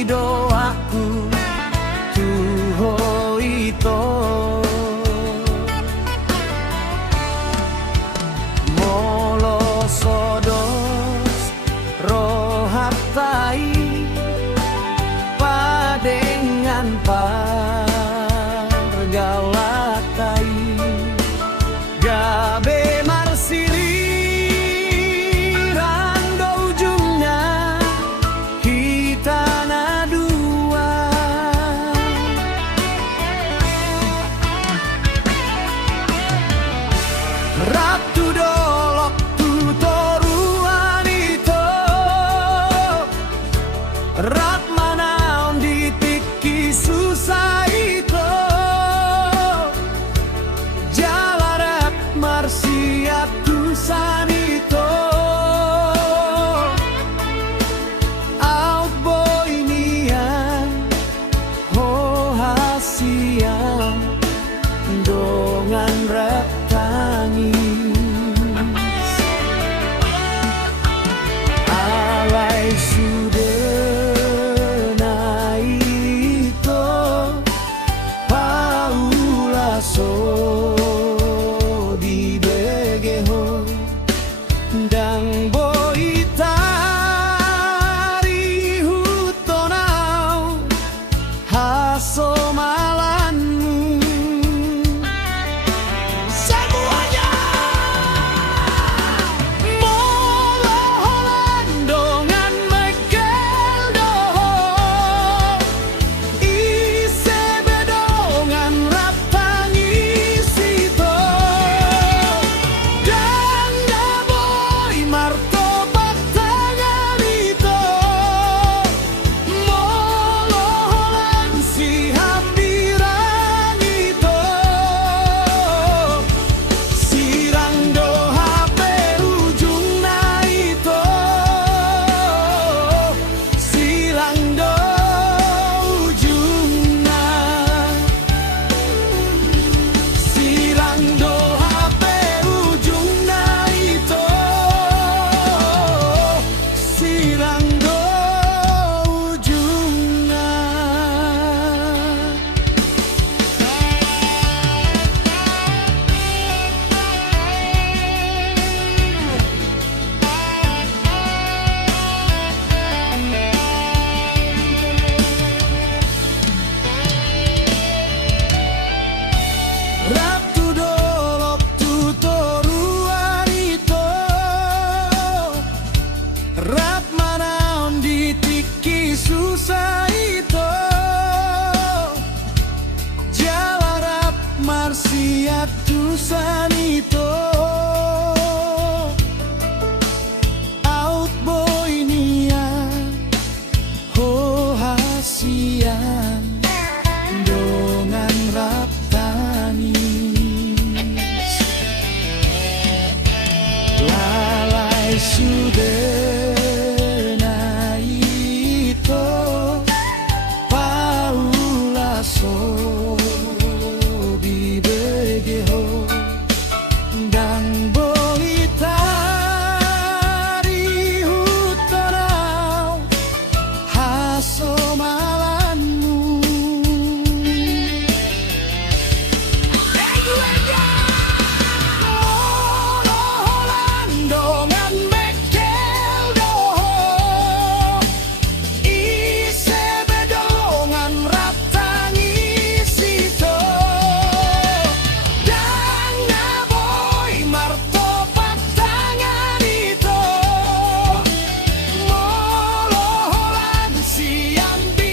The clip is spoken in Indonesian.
doaku tuho ito molo sodos rohatai padengan pargalatai gabe marsili rando ujungnya hitana dua ratu dolok tutoruan itu rat manaon ditiki susah itu jalarat marsiat tusan itu out boy nian ho hasian dongan rap tangis alai sudah naito paula so di begeho dang boitari hutonau haso malanmu semuanya moloholan dongan mekel doho ise bedongan rap tangis itu dan boy martobat tangan itu moloholan si hampiran itu sirang doha pe ujungna itu silang do ujungna silang doha pe ujungna itu silang do ujungna ratu dolok tutoruan itu rap manaon ditiki susah itu jalarap marsiat tusan itu out boy nian ho hasian dongan rap tangis lalai sudah naito paula so di begeho dang boitari hutonau haso malanmu moloholan dongan mekel doho ise bedongan rap tangis itu dan boy martobat tangan itu moloholan si ambi